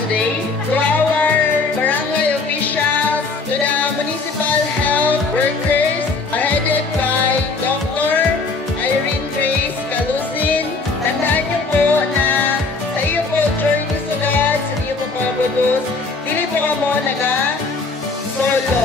today. To our barangay officials, to the municipal health workers, headed by Dr. Irene Grace Calusin. Tandaan niyo po na sa iyo po, during sugat, sa iyo po pabudus, dili po ka mo solo.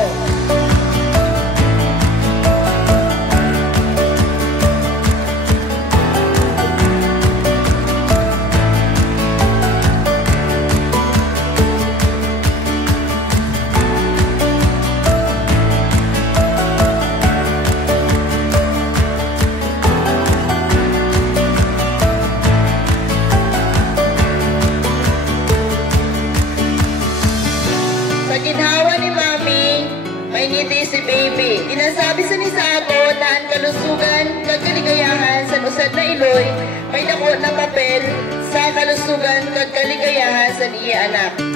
Ginhawa ni Mami, may ngiti si Baby. Tinasabi sa ni Sato na ang kalusugan, kagkaligayahan sa usad na iloy, may dako na papel sa kalusugan, kagkaligayahan sa iya anak.